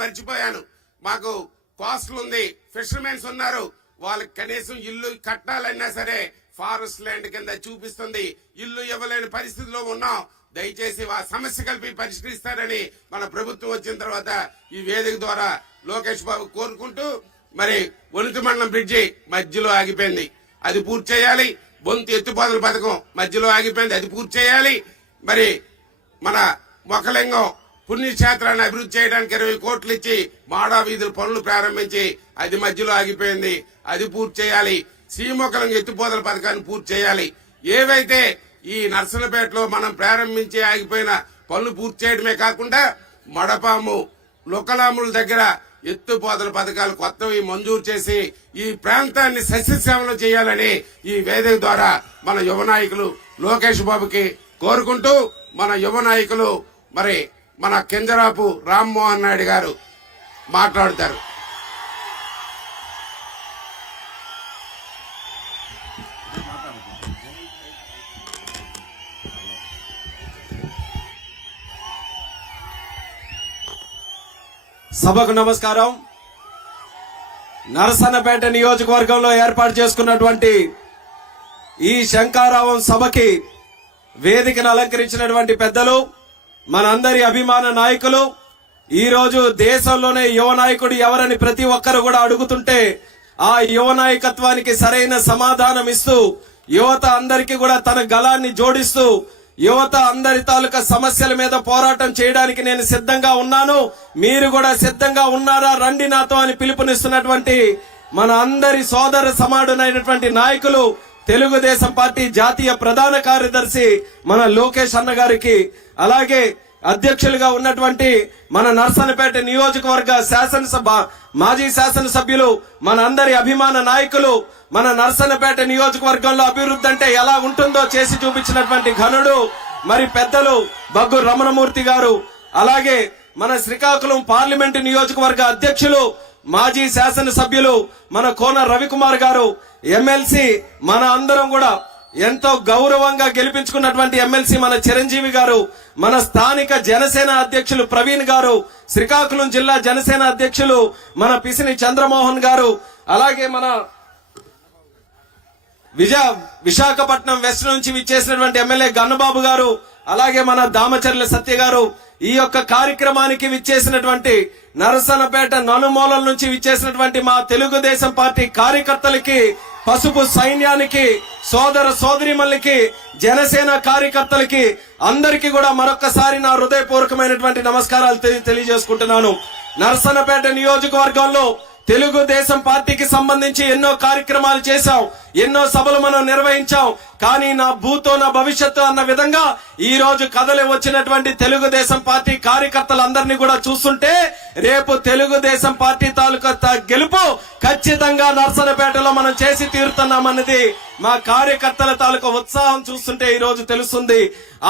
మర్చిపోయాను. మాకు కోస్టల్ ఉంది, ఫిషర్మెన్స్ ఉన్నారు, వాళ్ళకి కనీసం ఇల్లు కట్టాలన్నా సరే ఫారెస్ట్ ల్యాండ్ కింద చూపిస్తుంది. ఇల్లు ఇవ్వలేని పరిస్థితిలో ఉన్నాం. దయచేసి ఆ సమస్య కలిపి పరిష్కరిస్తారని మన ప్రభుత్వం వచ్చిన తర్వాత ఈ వేదిక ద్వారా లోకేష్ బాబు కోరుకుంటూ, మరి ఒలితి మండలం బ్రిడ్జి మధ్యలో ఆగిపోయింది, అది పూర్తి చేయాలి. బొంతు ఎత్తుపోతల పథకం మధ్యలో ఆగిపోయింది, అది పూర్తి చేయాలి. మరి మన మొక్కలింగం పుణ్యక్షేత్రాన్ని అభివృద్ధి చేయడానికి 20 కోట్లు ఇచ్చి మాడా వీధుల పనులు ప్రారంభించి అది మధ్యలో ఆగిపోయింది, అది పూర్తి చేయాలి. శ్రీమొక్కలింగం ఎత్తుపోతల పథకాన్ని పూర్తి చేయాలి. ఏవైతే ఈ నర్సనపేటలో మనం ప్రారంభించి ఆగిపోయిన పనులు పూర్తి చేయడమే కాకుండా మడపాము లొకలాముల దగ్గర ఎత్తుపోతల పథకాలు కొత్తవి మంజూరు చేసి ఈ ప్రాంతాన్ని సస్యశ్యామలం చేయాలని ఈ వేదిక ద్వారా మన యువ నాయకులు లోకేష్ బాబుకి కోరుకుంటూ, మన యువ నాయకులు మరి మన కింజరాపు రామ్మోహన్ నాయుడు గారు మాట్లాడతారు. సభకు నమస్కారం. నరసన్నపేట నియోజకవర్గంలో ఏర్పాటు చేసుకున్నటువంటి ఈ శంకారావం సభకి వేదికను అలంకరించినటువంటి పెద్దలు, మనందరి అభిమాన నాయకులు, ఈ రోజు దేశంలోనే యువ నాయకుడు ఎవరని ప్రతి ఒక్కరు కూడా అడుగుతుంటే ఆ యువ నాయకత్వానికి సరైన సమాధానం ఇస్తూ యువత అందరికీ కూడా తన గళాన్ని జోడిస్తూ యువత అందరి తాలూకా సమస్యల మీద పోరాటం చేయడానికి నేను సిద్ధంగా ఉన్నాను, మీరు కూడా సిద్ధంగా ఉన్నారా రండి నాతో అని పిలుపునిస్తున్నటువంటి మన అందరి సోదర సమానుడైనటువంటి నాయకులు తెలుగుదేశం పార్టీ జాతీయ ప్రధాన కార్యదర్శి మన లోకేష్ అన్న గారికి, అలాగే అధ్యక్షులుగా ఉన్నటువంటి మన నర్సన్నపేట నియోజకవర్గ శాసనసభ మాజీ శాసనసభ్యులు మన అందరి అభిమాన నాయకులు, మన నర్సన్నపేట నియోజకవర్గంలో అభివృద్ధి అంటే ఎలా ఉంటుందో చేసి చూపించినటువంటి ఘనుడు మరి పెద్దలు బగ్గు రమణమూర్తి గారు, అలాగే మన శ్రీకాకుళం పార్లమెంటు నియోజకవర్గ అధ్యక్షులు మాజీ శాసనసభ్యులు మన కోన రవికుమార్ గారు, ఎమ్మెల్సీ మన అందరం కూడా ఎంతో గౌరవంగా గెలిపించుకున్నటువంటి ఎమ్మెల్సీ మన చిరంజీవి గారు, మన స్థానిక జనసేన అధ్యక్షులు ప్రవీణ్ గారు, శ్రీకాకుళం జిల్లా జనసేన అధ్యక్షులు మన పిసిని చంద్రమోహన్ గారు, అలాగే మన విశాఖపట్నం వెస్ట్ నుంచి విచ్చేసినటువంటి ఎమ్మెల్యే గన్నబాబు గారు, అలాగే మన దామచర్ల సత్య గారు, ఈ యొక్క కార్యక్రమానికి విచ్చేసినటువంటి నరసన్నపేట నలుమూలల నుంచి విచ్చేసినటువంటి మా తెలుగుదేశం పార్టీ కార్యకర్తలకి, పసుపు సైన్యానికి, సోదర సోదరిమల్లికి, జనసేన కార్యకర్తలకి అందరికీ కూడా మరొక్కసారి నా హృదయపూర్వకమైనటువంటి నమస్కారాలు తెలియజేసుకుంటున్నాను. నరసన్నపేట నియోజకవర్గంలో తెలుగుదేశం పార్టీకి సంబంధించి ఎన్నో కార్యక్రమాలు చేశాం, ఎన్నో సభలు మనం నిర్వహించాం. కానీ నా భూతో నా భవిష్యత్తు అన్న విధంగా ఈ రోజు కథలు వచ్చినటువంటి తెలుగుదేశం పార్టీ కార్యకర్తలందరినీ కూడా చూస్తుంటే రేపు తెలుగుదేశం పార్టీ తాలూకా గెలుపు ఖచ్చితంగా నర్సన్నపేటలో మనం చేసి తీరుతున్నామన్నది మా కార్యకర్తల తాలూకా ఉత్సాహం చూస్తుంటే ఈ రోజు తెలుస్తుంది.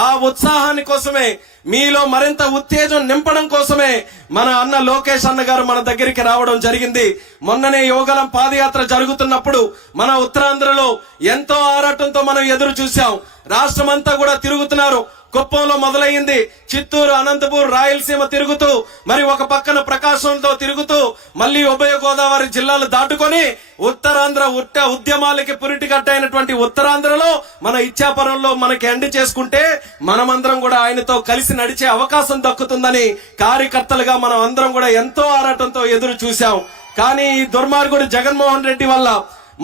ఆ ఉత్సాహాని కోసమే, మీలో మరింత ఉత్తేజం నింపడం కోసమే మన అన్న లోకేష్ అన్న గారు మన దగ్గరికి రావడం జరిగింది. మొన్ననే యోగలం పాదయాత్ర జరుగుతున్నప్పుడు మన ఉత్తరాంధ్రలో ఎంతో ఆరాటంతో మనం ఎదురు చూశాం. రాష్ట్రమంతా కూడా తిరుగుతున్నారు. కుప్పంలో మొదలయ్యింది, చిత్తూరు, అనంతపూర్, రాయలసీమ తిరుగుతూ, మరి ఒక పక్కన ప్రకాశంతో తిరుగుతూ మళ్లీ ఉభయ గోదావరి జిల్లాలు దాటుకొని ఉత్తరాంధ్ర ఉద్యమాలకి పురిటిగట్టైనటువంటి ఉత్తరాంధ్రలో మన ఇచ్చాపురంలో మనకి ఎండ్ చేసుకుంటే మనమందరం కూడా ఆయనతో కలిసి నడిచే అవకాశం దక్కుతుందని కార్యకర్తలుగా మనం అందరం కూడా ఎంతో ఆరాటంతో ఎదురు చూశాం. కానీ ఈ దుర్మార్గుడు జగన్మోహన్ రెడ్డి వల్ల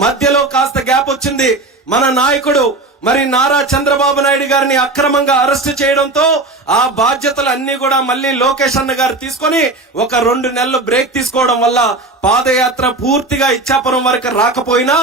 మధ్యలో కాస్త గ్యాప్ వచ్చింది. మన నాయకుడు మరి నారా చంద్రబాబు నాయుడు గారిని అక్రమంగా అరెస్టు చేయడంతో ఆ బాధ్యతలు అన్ని కూడా మళ్ళీ లోకేష్ అన్న గారు తీసుకొని ఒక 2 నెలలు బ్రేక్ తీసుకోవడం వల్ల పాదయాత్ర పూర్తిగా ఇచ్చాపురం వరకు రాకపోయినా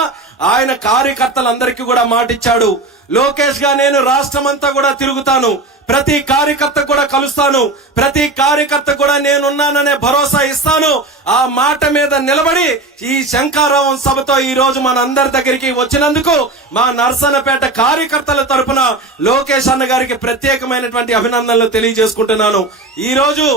ఆయన కార్యకర్తలందరికీ కూడా మాటిచ్చాడు, లోకేష్ గా నేను రాష్ట్రమంతా కూడా తిరుగుతాను, ప్రతి కార్యకర్త కూడా కలుస్తాను, ప్రతి కార్యకర్త కూడా నేనున్నాననే భరోసా ఇస్తాను. ఆ మాట మీద నిలబడి ఈ శంకారావం సభతో ఈ రోజు మన అందరి దగ్గరికి వచ్చినందుకు మా నర్సన్నపేట కార్యకర్తల తరపున లోకేష్ అన్న గారికి ప్రత్యేకమైనటువంటి అభినందనలు తెలియజేసుకుంటున్నాను. ఈ రోజు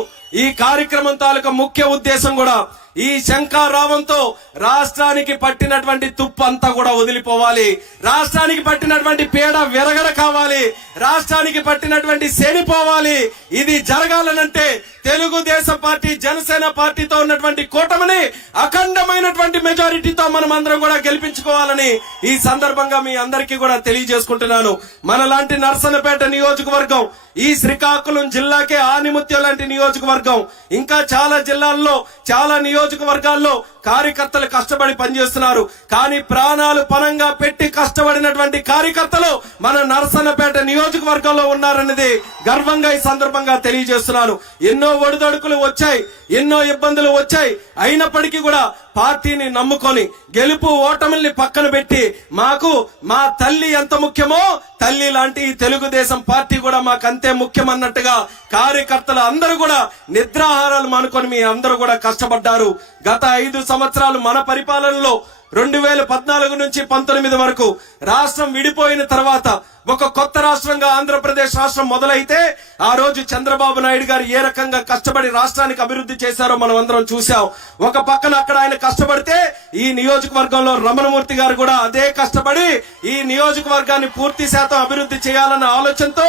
ఈ కార్యక్రమం తాలూకా ముఖ్య ఉద్దేశం కూడా ఈ శంఖారావంతో రాష్ట్రానికి పట్టినటువంటి తుప్పు అంతా కూడా వదిలిపోవాలి, రాష్ట్రానికి పట్టినటువంటి పీడ విరగడ కావాలి, రాష్ట్రానికి పట్టినటువంటి శనిపోవాలి. ఇది జరగాలనంటే తెలుగుదేశం పార్టీ జనసేన పార్టీతో ఉన్నటువంటి కూటమిని అఖండమైనటువంటి మెజారిటీతో మనం అందరం కూడా గెలిపించుకోవాలని ఈ సందర్భంగా మీ అందరికీ కూడా తెలియజేసుకుంటున్నాను. మనలాంటి నరసన్నపేట నియోజకవర్గం, ఈ శ్రీకాకుళం జిల్లాకే ఆనిముత్యం లాంటి నియోజకవర్గం, ఇంకా చాలా జిల్లాల్లో చాలా నియోజకవర్గాల్లో కార్యకర్తలు కష్టపడి పనిచేస్తున్నారు. కానీ ప్రాణాలు పణంగా పెట్టి కష్టపడినటువంటి కార్యకర్తలు మన నరసన్నపేట నియోజకవర్గంలో ఉన్నారన్నది గర్వంగా ఈ సందర్భంగా తెలియజేస్తున్నాను. ఎన్నో ఒడిదొడుకులు వచ్చాయి, ఎన్నో ఇబ్బందులు వచ్చాయి, అయినప్పటికీ కూడా పార్టీని నమ్ముకొని గెలుపు ఓటమిల్ని పక్కన పెట్టి మాకు మా తల్లి ఎంత ముఖ్యమో తల్లి లాంటి ఈ తెలుగుదేశం పార్టీ కూడా మాకు అంతే ముఖ్యం అన్నట్టుగా కార్యకర్తలు అందరూ కూడా నిద్రాహారాలు మానుకొని మీ అందరూ కూడా కష్టపడ్డారు. గత 5 సంవత్సరాలు మన పరిపాలనలో 2014 నుంచి 19 వరకు రాష్ట్రం విడిపోయిన తర్వాత ఒక కొత్త రాష్ట్రంగా ఆంధ్రప్రదేశ్ రాష్ట్రం మొదలైతే ఆ రోజు చంద్రబాబు నాయుడు గారు ఏ రకంగా కష్టపడి రాష్ట్రానికి అభివృద్ధి చేశారో మనం అందరం చూసాం. ఒక పక్కన అక్కడ ఆయన కష్టపడితే ఈ నియోజకవర్గంలో రమణమూర్తి గారు కూడా అదే కష్టపడి ఈ నియోజకవర్గాన్ని పూర్తి శాతం అభివృద్ధి చేయాలన్న ఆలోచనతో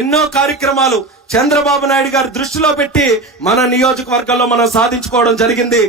ఎన్నో కార్యక్రమాలు చంద్రబాబు నాయుడు గారి దృష్టిలో పెట్టి మన నియోజకవర్గంలో మనం సాధించుకోవడం జరిగింది.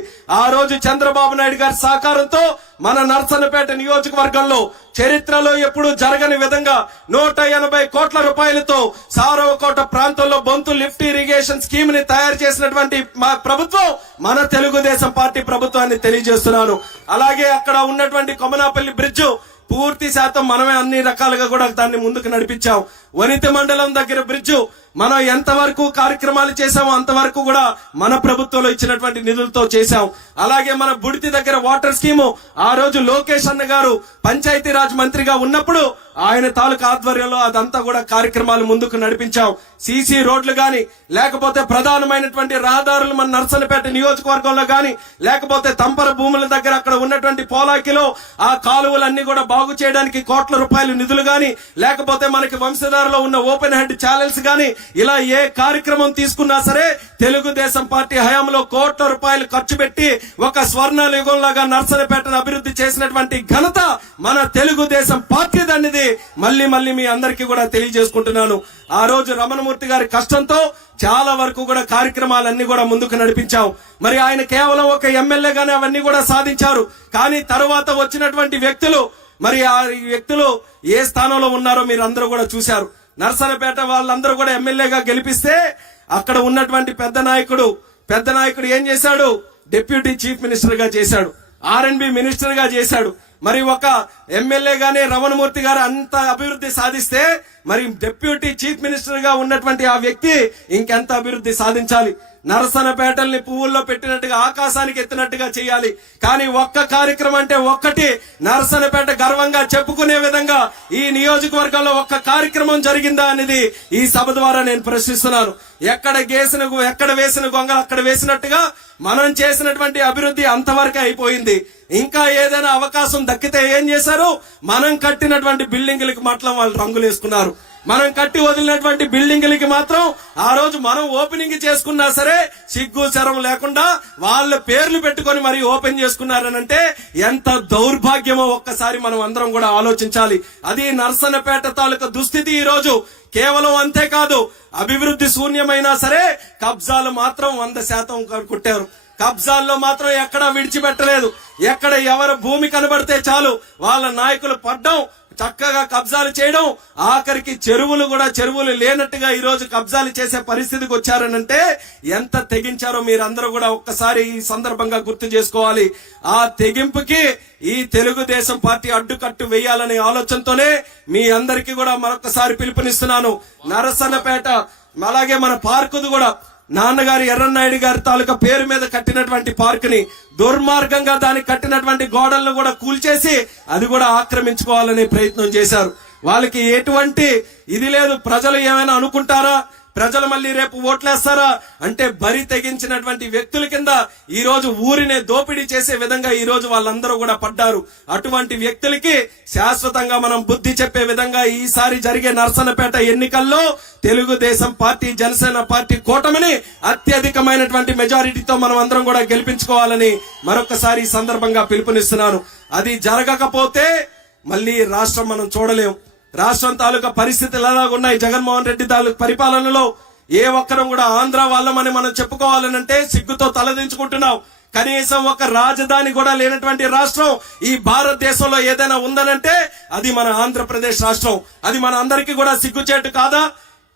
ఆ రోజు చంద్రబాబు నాయుడు గారి సహకారంతో మన నరసన్నపేట నియోజకవర్గంలో చరిత్రలో ఎప్పుడూ జరగని విధంగా 180 కోట్ల రూపాయలతో సారవకోట ప్రాంతంలో బొంతు లిఫ్ట్ ఇరిగేషన్ స్కీమ్ ని తయారు చేసినటువంటి మా ప్రభుత్వం మన తెలుగుదేశం పార్టీ ప్రభుత్వాన్ని తెలియజేస్తున్నాను. అలాగే అక్కడ ఉన్నటువంటి కొమనాపల్లి బ్రిడ్జ్ పూర్తి శాతం మనమే అన్ని రకాలుగా కూడా దాన్ని ముందుకు నడిపించాం. వనిత మండలం దగ్గర బ్రిడ్జ్ మనం ఎంతవరకు కార్యక్రమాలు చేశామో అంతవరకు కూడా మన ప్రభుత్వంలో ఇచ్చినటువంటి నిధులతో చేశాం. అలాగే మన బుడితి దగ్గర వాటర్ స్కీము ఆ రోజు లోకేష్ అన్న గారు పంచాయతీరాజ్ మంత్రిగా ఉన్నప్పుడు ఆయన తాలూకా ఆధ్వర్యంలో అదంతా కూడా కార్యక్రమాలు ముందుకు నడిపించాం. సీసీ రోడ్లు గాని, లేకపోతే ప్రధానమైనటువంటి రహదారులు మన నరసన్నపేట నియోజకవర్గంలో గాని, లేకపోతే తంపర భూముల దగ్గర అక్కడ ఉన్నటువంటి పోలాకిలో ఆ కాలువలన్నీ కూడా బాగు చేయడానికి కోట్ల రూపాయలు నిధులు గాని, లేకపోతే మనకి వంశధారలో ఉన్న ఓపెన్ హెడ్ ఛానల్స్ గాని, ఇలా ఏ కార్యక్రమం తీసుకున్నా సరే తెలుగుదేశం పార్టీ హయాంలో కోట్ల రూపాయలు ఖర్చు పెట్టి ఒక స్వర్ణ యుగంలాగా నరసన్నపేటను అభివృద్ధి చేసినటువంటి ఘనత మన తెలుగుదేశం పార్టీ దన్నిది మళ్ళీ మీ అందరికీ కూడా తెలియజేసుకుంటున్నాను. ఆ రోజు రమణమూర్తి గారి కష్టంతో చాలా వరకు కూడా కార్యక్రమాలన్నీ కూడా ముందుకు నడిపించాం. మరి ఆయన కేవలం ఒక ఎమ్మెల్యేగానే అవన్నీ కూడా సాధించారు. కానీ తరువాత వచ్చినటువంటి వ్యక్తులు, మరి ఆ వ్యక్తులు ఏ స్థానంలో ఉన్నారో మీరు అందరూ కూడా చూశారు. నరసన్నపేట వాళ్ళందరూ కూడా ఎమ్మెల్యేగా గెలిపిస్తే అక్కడ ఉన్నటువంటి పెద్ద నాయకుడు ఏం చేశాడు? డిప్యూటీ చీఫ్ మినిస్టర్ గా చేశాడు, R&B మినిస్టర్ గా చేశాడు. మరి ఒక ఎమ్మెల్యేగానే రమణమూర్తి గారు అంత అభివృద్ధి సాధిస్తే మరి డిప్యూటీ చీఫ్ మినిస్టర్ గా ఉన్నటువంటి ఆ వ్యక్తి ఇంకెంత అభివృద్ధి సాధించాలి? నరసన్నపేటల్ని పువ్వుల్లో పెట్టినట్టుగా ఆకాశానికి ఎత్తినట్టుగా చేయాలి. కానీ ఒక్క కార్యక్రమం అంటే ఒక్కటి నరసన్నపేట గర్వంగా చెప్పుకునే విధంగా ఈ నియోజకవర్గంలో ఒక్క కార్యక్రమం జరిగిందా అనేది ఈ సభ ద్వారా నేను ప్రశ్నిస్తున్నాను. ఎక్కడ వేసిన గొంగలు అక్కడ వేసినట్టుగా మనం చేసినటువంటి అభివృద్ధి అంతవరకే అయిపోయింది. ఇంకా ఏదైనా అవకాశం దక్కితే ఏం చేశారు? మనం కట్టినటువంటి బిల్డింగులకి మాత్రం వాళ్ళు రంగులు వేసుకున్నారు. మనం కట్టి వదిలినటువంటి బిల్డింగులకి మాత్రం ఆ రోజు మనం ఓపెనింగ్ చేసుకున్నా సరే సిగ్గు శరం లేకుండా వాళ్ళ పేర్లు పెట్టుకొని మరి ఓపెన్ చేసుకున్నారనంటే ఎంత దౌర్భాగ్యమో ఒక్కసారి మనం అందరం కూడా ఆలోచించాలి. అది నరసన్నపేట తాలూకా దుస్థితి ఈ రోజు. కేవలం అంతేకాదు, అభివృద్ధి శూన్యమైనా సరే కబ్జాలు మాత్రం 100% కొట్టారు. కబ్జాల్లో మాత్రం ఎక్కడా విడిచిపెట్టలేదు. ఎక్కడ ఎవరు భూమి కనబడితే చాలు వాళ్ళ నాయకులు పడ్డం, చక్కగా కబ్జాలు చేయడం, ఆఖరికి చెరువులు లేనట్టుగా ఈ రోజు కబ్జాలు చేసే పరిస్థితికి వచ్చారనంటే ఎంత తెగించారో మీరందరూ కూడా ఒక్కసారి ఈ సందర్భంగా గుర్తు చేసుకోవాలి. ఆ తెగింపుకి ఈ తెలుగుదేశం పార్టీ అడ్డుకట్టు వేయాలనే ఆలోచనతోనే మీ అందరికీ కూడా మరొకసారి పిలుపునిస్తున్నాను. నరసన్నపేట అలాగే మన పార్కుది కూడా నాన్నగారు ఎర్రన్నాయుడు గారి తాలూకా పేరు మీద కట్టినటువంటి పార్క్ ని దుర్మార్గంగా దానికి కట్టినటువంటి గోడలను కూడా కూల్చేసి అది కూడా ఆక్రమించుకోవాలనే ప్రయత్నం చేశారు. వాళ్ళకి ఎటువంటి ఇది లేదు. ప్రజలు ఏమైనా అనుకుంటారా? ప్రజలు మళ్ళీ రేపు ఓట్లేస్తారా అంటే బరి తెగించినటువంటి వ్యక్తుల కింద ఈ రోజు ఊరినే దోపిడీ చేసే విధంగా ఈ రోజు వాళ్ళందరూ కూడా పడ్డారు. అటువంటి వ్యక్తులకి శాశ్వతంగా మనం బుద్ధి చెప్పే విధంగా ఈసారి జరిగే నర్సన్నపేట ఎన్నికల్లో తెలుగుదేశం పార్టీ జనసేన పార్టీ కూటమిని అత్యధికమైనటువంటి మెజారిటీతో మనం అందరం కూడా గెలిపించుకోవాలని మరొకసారి ఈ సందర్భంగా పిలుపునిస్తున్నాను. అది జరగకపోతే మళ్ళీ రాష్ట్రం మనం చూడలేం. రాష్ట్రం తాలూకా పరిస్థితులు ఎలాగున్నాయి, జగన్మోహన్ రెడ్డి తాలూకు పరిపాలనలో ఏ ఒక్కరం కూడా ఆంధ్ర వాళ్ళమని మనం చెప్పుకోవాలనంటే సిగ్గుతో తలదించుకుంటున్నాం. కనీసం ఒక రాజధాని కూడా లేనటువంటి రాష్ట్రం ఈ భారతదేశంలో ఏదైనా ఉందనంటే అది మన ఆంధ్రప్రదేశ్ రాష్ట్రం. అది మన అందరికీ కూడా సిగ్గుచేటు కాదా?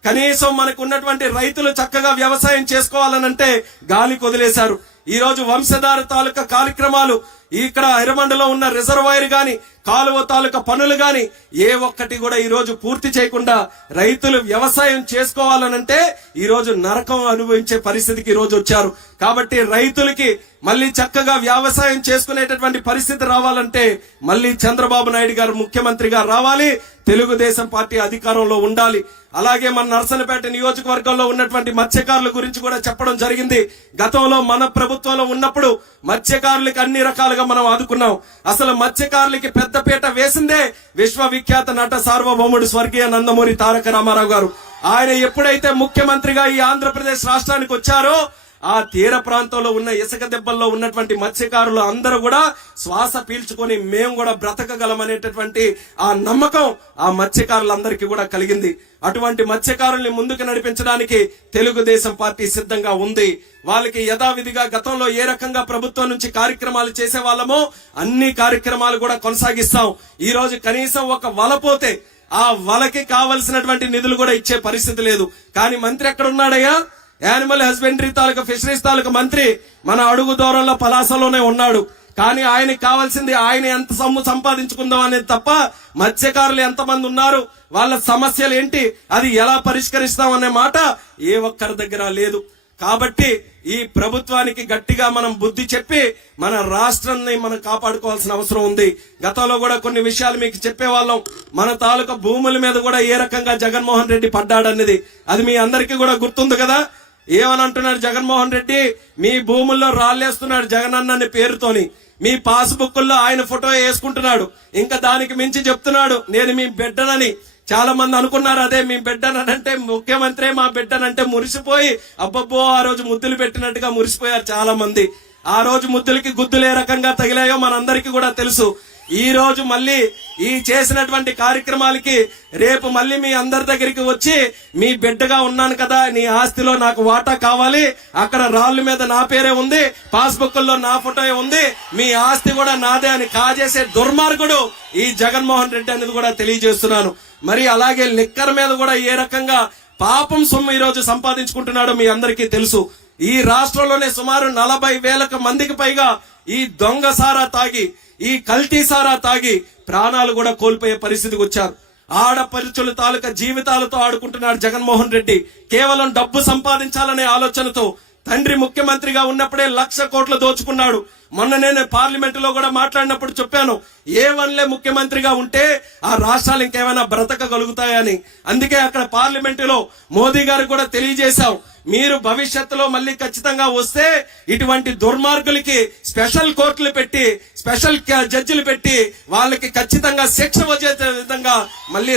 కనీసం మనకు ఉన్నటువంటి రైతులు చక్కగా వ్యవసాయం చేసుకోవాలనంటే గాలి కొదిలేశారు. ఈ రోజు వంశధార తాలూకా కార్యక్రమాలు ఇక్కడ ఎర్రమండలో ఉన్న రిజర్వాయర్ గాని కాలువ తాలూకా పనులు గాని ఏ ఒక్కటి కూడా ఈ రోజు పూర్తి చేయకుండా రైతులు వ్యవసాయం చేసుకోవాలనంటే ఈ రోజు నరకం అనుభవించే పరిస్థితికి ఈ రోజు వచ్చారు. కాబట్టి రైతులకి మళ్ళీ చక్కగా వ్యవసాయం చేసుకునేటటువంటి పరిస్థితి రావాలంటే మళ్ళీ చంద్రబాబు నాయుడు గారు ముఖ్యమంత్రిగా రావాలి, తెలుగుదేశం పార్టీ అధికారంలో ఉండాలి. అలాగే మన నర్సన్నపేట నియోజకవర్గంలో ఉన్నటువంటి మత్స్యకారుల గురించి కూడా చెప్పడం జరిగింది. గతంలో మన ప్రభుత్వంలో ఉన్నప్పుడు మత్స్యకారులకి అన్ని రకాలుగా మనం ఆదుకున్నాం. అసలు మత్స్యకారులకి పెద్దపీట వేసిందే విశ్వవిఖ్యాత నట సార్వభౌముడు స్వర్గీయ నందమూరి తారక రామారావు గారు. ఆయన ఎప్పుడైతే ముఖ్యమంత్రిగా ఈ ఆంధ్రప్రదేశ్ రాష్ట్రానికి వచ్చారో ఆ తీర ప్రాంతంలో ఉన్న ఇసుక దెబ్బల్లో ఉన్నటువంటి మత్స్యకారులు అందరూ కూడా శ్వాస పీల్చుకొని మేము కూడా బ్రతకగలం అనేటటువంటి ఆ నమ్మకం ఆ మత్స్యకారులందరికీ కూడా కలిగింది. అటువంటి మత్స్యకారుల్ని ముందుకు నడిపించడానికి తెలుగుదేశం పార్టీ సిద్ధంగా ఉంది. వాళ్ళకి యథావిధిగా గతంలో ఏ రకంగా ప్రభుత్వం నుంచి కార్యక్రమాలు చేసే వాళ్ళమో అన్ని కార్యక్రమాలు కూడా కొనసాగిస్తాం. ఈ రోజు కనీసం ఒక వల పోతే ఆ వలకి కావలసినటువంటి నిధులు కూడా ఇచ్చే పరిస్థితి లేదు. కానీ మంత్రి ఎక్కడ ఉన్నాడయ్యా? యానిమల్ హస్బెండరీ తాలూకా ఫిషరీస్ తాలూకా మంత్రి మన అడుగు దూరంలో పలాసలోనే ఉన్నాడు. కానీ ఆయనకి కావాల్సింది ఆయన ఎంత సొమ్ము సంపాదించుకుందాం అనేది తప్ప మత్స్యకారులు ఎంతమంది ఉన్నారు, వాళ్ళ సమస్యలు ఏంటి, అది ఎలా పరిష్కరిస్తాం అనే మాట ఏ ఒక్కరి దగ్గర లేదు. కాబట్టి ఈ ప్రభుత్వానికి గట్టిగా మనం బుద్ధి చెప్పి మన రాష్ట్రాన్ని మనం కాపాడుకోవాల్సిన అవసరం ఉంది. గతంలో కూడా కొన్ని విషయాలు మీకు చెప్పేవాళ్ళం. మన తాలూకా భూముల మీద కూడా ఏ రకంగా జగన్మోహన్ రెడ్డి పడ్డాడన్నది అది మీ అందరికీ కూడా గుర్తుంది కదా. ఏమని అంటున్నాడు జగన్మోహన్ రెడ్డి? మీ భూముల్లో రాళ్ళేస్తున్నాడు జగనన్న అనే పేరుతోని, మీ పాస్బుక్ల్లో ఆయన ఫోటో వేసుకుంటున్నాడు. ఇంకా దానికి మించి చెప్తున్నాడు నేను మీ బిడ్డనని. చాలా మంది అనుకున్నారు అదే మీ బిడ్డనంటే ముఖ్యమంత్రి మా బిడ్డనంటే మురిసిపోయి అబ్బబ్బో ఆ రోజు ముద్దులు పెట్టినట్టుగా మురిసిపోయారు చాలా మంది. ఆ రోజు ముద్దులకి గుద్దులు ఏ రకంగా తగిలాయో మనందరికీ కూడా తెలుసు. ఈ రోజు మళ్ళీ ఈ చేసినటువంటి కార్యక్రమాలకి రేపు మళ్ళీ మీ అందరి దగ్గరికి వచ్చి మీ బిడ్డగా ఉన్నాను కదా, నీ ఆస్తిలో నాకు వాటా కావాలి, అక్కడ రాళ్ళ మీద నా పేరే ఉంది, పాస్బుక్ల్లో నా ఫోటో ఉంది, మీ ఆస్తి కూడా నాదే అని కాజేసే దుర్మార్గుడు ఈ జగన్మోహన్ రెడ్డి అనేది కూడా తెలియజేస్తున్నాను. మరి అలాగే లిక్కర్ మీద కూడా ఏ రకంగా పాపం సొమ్ము ఈ రోజు సంపాదించుకుంటున్నాడో మీ అందరికీ తెలుసు. ఈ రాష్ట్రంలోనే సుమారు 40,000 మందికి పైగా ఈ దొంగ సారా తాగి ఈ కల్తీ సారా తాగి ప్రాణాలు కూడా కోల్పోయే పరిస్థితికి వచ్చారు. ఆడపడుచుల తాలూకా జీవితాలతో ఆడుకుంటున్నాడు జగన్మోహన్ రెడ్డి. కేవలం డబ్బు సంపాదించాలనే ఆలోచనతో తండ్రి ముఖ్యమంత్రిగా ఉన్నప్పుడే 1,00,000 కోట్లు దోచుకున్నాడు. మొన్న నేను పార్లమెంటులో కూడా మాట్లాడినప్పుడు చెప్పాను, ఏ1లే ముఖ్యమంత్రిగా ఉంటే ఆ రాష్ట్రాలు ఇంకేమైనా బ్రతకగలుగుతాయని. అందుకే అక్కడ పార్లమెంటులో మోదీ గారు కూడా తెలియజేశాం, మీరు భవిష్యత్తులో మళ్ళీ ఖచ్చితంగా వస్తే ఇటువంటి దుర్మార్గులకి స్పెషల్ కోర్టులు పెట్టి స్పెషల్ జడ్జిలు పెట్టి వాళ్ళకి ఖచ్చితంగా శిక్ష వచ్చే విధంగా మళ్ళీ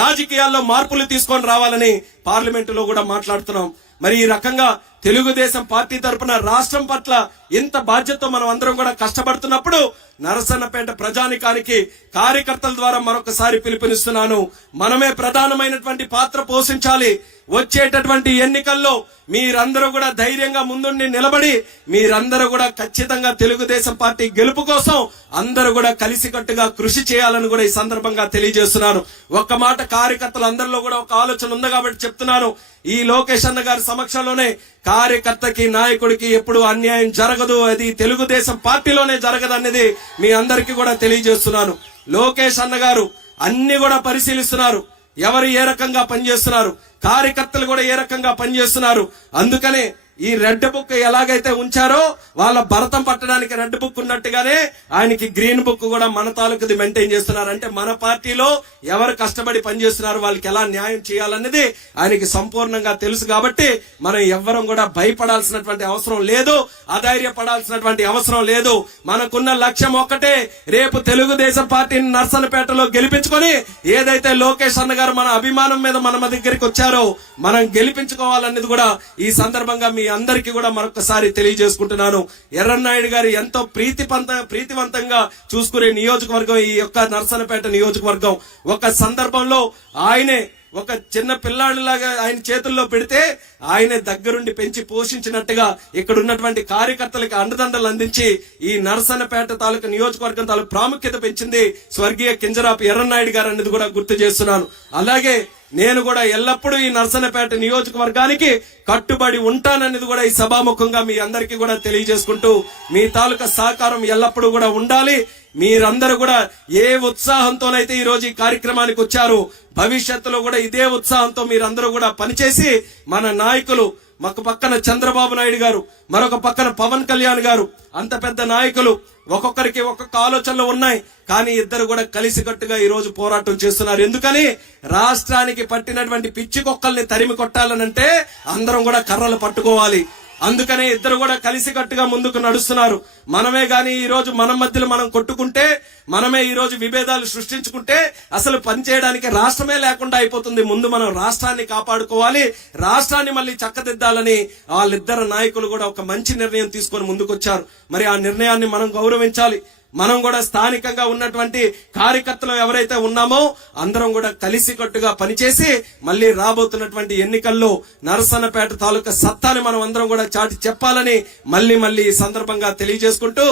రాజకీయాల్లో మార్పులు తీసుకొని రావాలని పార్లమెంటులో కూడా మాట్లాడుతున్నాం. మరి ఈ రకంగా తెలుగుదేశం పార్టీ తరపున రాష్ట్రం పట్ల ఇంత బాధ్యతతో మనం అందరం కూడా కష్టపడుతున్నప్పుడు నరసన్నపేట ప్రజానికానికి కార్యకర్తల ద్వారా మరొకసారి పిలుపునిస్తున్నాను. మనమే ప్రధానమైనటువంటి పాత్ర పోషించాలి. వచ్చేటటువంటి ఎన్నికల్లో మీరందరూ కూడా ధైర్యంగా ముందుండి నిలబడి మీరందరూ కూడా ఖచ్చితంగా తెలుగుదేశం పార్టీ గెలుపు కోసం అందరూ కూడా కలిసికట్టుగా కృషి చేయాలని కూడా ఈ సందర్భంగా తెలియజేస్తున్నాను. ఒక్క మాట కార్యకర్తలు అందరిలో కూడా ఒక ఆలోచన ఉంది కాబట్టి చెప్తున్నాను. ఈ లోకేష్ అన్న గారి సమక్షంలోనే కార్యకర్తకి నాయకుడికి ఎప్పుడు అన్యాయం జరగదు, అది తెలుగుదేశం పార్టీలోనే జరగదు అనేది మీ అందరికీ కూడా తెలియజేస్తున్నాను. లోకేష్ అన్న గారు అన్ని కూడా పరిశీలిస్తున్నారు, ఎవరు ఏ రకంగా పనిచేస్తున్నారు, కార్యకర్తలు కూడా ఏ రకంగా పనిచేస్తున్నారు. అందుకనే ఈ రెడ్ బుక్ ఎలాగైతే ఉంచారో వాళ్ళ భరతం పట్టడానికి రెడ్ బుక్ ఉన్నట్టుగానే ఆయనకి గ్రీన్ బుక్ కూడా మన తాలూకుది మెయింటైన్ చేస్తున్నారు. అంటే మన పార్టీలో ఎవరు కష్టపడి పనిచేస్తున్నారు, వాళ్ళకి ఎలా న్యాయం చేయాలనేది ఆయనకి సంపూర్ణంగా తెలుసు. కాబట్టి మనం ఎవ్వరం కూడా భయపడాల్సినటువంటి అవసరం లేదు, అధైర్యపడాల్సినటువంటి అవసరం లేదు. మనకున్న లక్ష్యం ఒక్కటే, రేపు తెలుగుదేశం పార్టీని నర్సన్నపేటలో గెలిపించుకొని ఏదైతే లోకేష్ అన్న గారు మన అభిమానం మీద మన దగ్గరికి వచ్చారో మనం గెలిపించుకోవాలనేది కూడా ఈ సందర్భంగా మీ అందరికీ కూడా మరొకసారి తెలియజేసుకుంటున్నాను. ఎర్రన్నాయుడు గారు ఎంతో ప్రీతివంతంగా చూసుకునే నియోజకవర్గం ఈ యొక్క నర్సన్నపేట నియోజకవర్గం. ఒక సందర్భంలో ఆయనే ఒక చిన్న పిల్లాడిలాగా ఆయన చేతుల్లో పెడితే ఆయనే దగ్గరుండి పెంచి పోషించినట్టుగా ఇక్కడ ఉన్నటువంటి కార్యకర్తలకు అండదండలు అందించి ఈ నర్సన్నపేట తాలూకు నియోజకవర్గం తాలూకు ప్రాముఖ్యత పెంచింది స్వర్గీయ కింజరాపు ఎర్రన్నాయుడు గారు అనేది కూడా గుర్తు చేస్తున్నాను. అలాగే నేను కూడా ఎల్లప్పుడూ ఈ నర్సన్నపేట నియోజకవర్గానికి కట్టుబడి ఉంటాననేది కూడా ఈ సభాముఖంగా మీ అందరికీ కూడా తెలియజేసుకుంటూ మీ తాలూకా సహకారం ఎల్లప్పుడూ కూడా ఉండాలి. మీరందరూ కూడా ఏ ఉత్సాహంతోనైతే ఈ రోజు ఈ కార్యక్రమానికి వచ్చారు, భవిష్యత్తులో కూడా ఇదే ఉత్సాహంతో మీరందరూ కూడా పనిచేసి మన నాయకులు, ఒక పక్కన చంద్రబాబు నాయుడు గారు, మరొక పక్కన పవన్ కళ్యాణ్ గారు, అంత పెద్ద నాయకులు, ఒక్కొక్కరికి ఒక్కొక్క ఆలోచనలు ఉన్నాయి. కానీ ఇద్దరు కూడా కలిసికట్టుగా ఈ రోజు పోరాటం చేస్తున్నారు. ఎందుకని? రాష్ట్రానికి పట్టినటువంటి పిచ్చి కుక్కల్ని తరిమి కొట్టాలనంటే అందరం కూడా కర్రలు పట్టుకోవాలి. అందుకనే ఇద్దరు కూడా కలిసికట్టుగా ముందుకు నడుస్తున్నారు. మనమే గాని ఈ రోజు మన మధ్యలో మనం కొట్టుకుంటే, మనమే ఈ రోజు విభేదాలు సృష్టించుకుంటే అసలు పనిచేయడానికి రాష్ట్రమే లేకుండా అయిపోతుంది. ముందు మనం రాష్ట్రాన్ని కాపాడుకోవాలి, రాష్ట్రాన్ని మళ్ళీ చక్కదిద్దాలని వాళ్ళిద్దరు నాయకులు కూడా ఒక మంచి నిర్ణయం తీసుకొని ముందుకొచ్చారు. మరి ఆ నిర్ణయాన్ని మనం గౌరవించాలి. మనం కూడా స్థానికంగా ఉన్నటువంటి కార్యకర్తలు ఎవరైతే ఉన్నామో అందరం కూడా కలిసికట్టుగా పనిచేసి మళ్ళీ రాబోతున్నటువంటి ఎన్నికల్లో నరసన్నపేట తాలూకా సత్తాని మనం అందరం కూడా చాటి చెప్పాలని మళ్ళీ ఈ సందర్భంగా తెలియజేసుకుంటూ,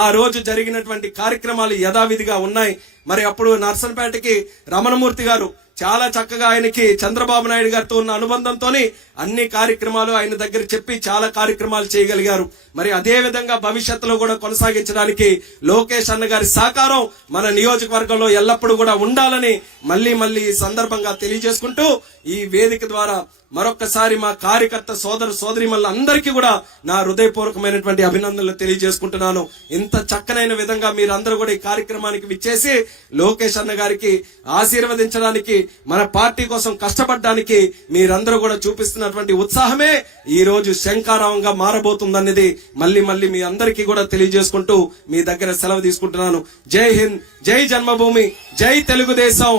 ఆ రోజు జరిగినటువంటి కార్యక్రమాలు యథావిధిగా ఉన్నాయి. మరి అప్పుడు నరసన్నపేటకి రమణమూర్తి గారు చాలా చక్కగా ఆయనకి చంద్రబాబు నాయుడు గారితో ఉన్న అనుబంధంతోని అన్ని కార్యక్రమాలు ఆయన దగ్గర చెప్పి చాలా కార్యక్రమాలు చేయగలిగారు. మరి అదే విధంగా భవిష్యత్తులో కూడా కొనసాగించడానికి లోకేష్ అన్న గారి సహకారం మన నియోజకవర్గంలో ఎల్లప్పుడూ కూడా ఉండాలని మళ్ళీ ఈ సందర్భంగా తెలియజేసుకుంటూ, ఈ వేదిక ద్వారా మరొక్కసారి మా కార్యకర్త సోదర సోదరిమణులందరికీ కూడా నా హృదయపూర్వకమైనటువంటి అభినందనలు తెలియజేసుకుంటున్నాను. ఇంత చక్కనైన విధంగా మీరందరూ కూడా ఈ కార్యక్రమానికి విచ్చేసి లోకేష్ అన్న గారికి ఆశీర్వదించడానికి, మన పార్టీ కోసం కష్టపడడానికి మీరందరూ కూడా చూపిస్తున్నటువంటి ఉత్సాహమే ఈ రోజు శంఖారావంగా మారబోతుందనేది మళ్ళీ మీ అందరికీ కూడా తెలియజేసుకుంటూ మీ దగ్గర సెలవు తీసుకుంటున్నాను. జై హింద్, జై జన్మభూమి, జై తెలుగుదేశం,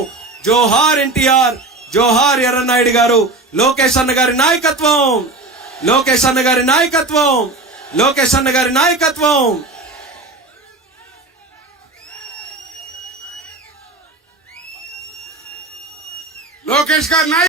జోహార్ ఎన్టీఆర్, జోహార్ ఎర్రన్నాయుడు గారు, లోకేష్ అన్న గారి నాయకత్వం, లోకేష్ అన్న గారి నాయకత్వం, లోకేష్ అన్న గారి నాయకత్వం. లోకేష్ గారి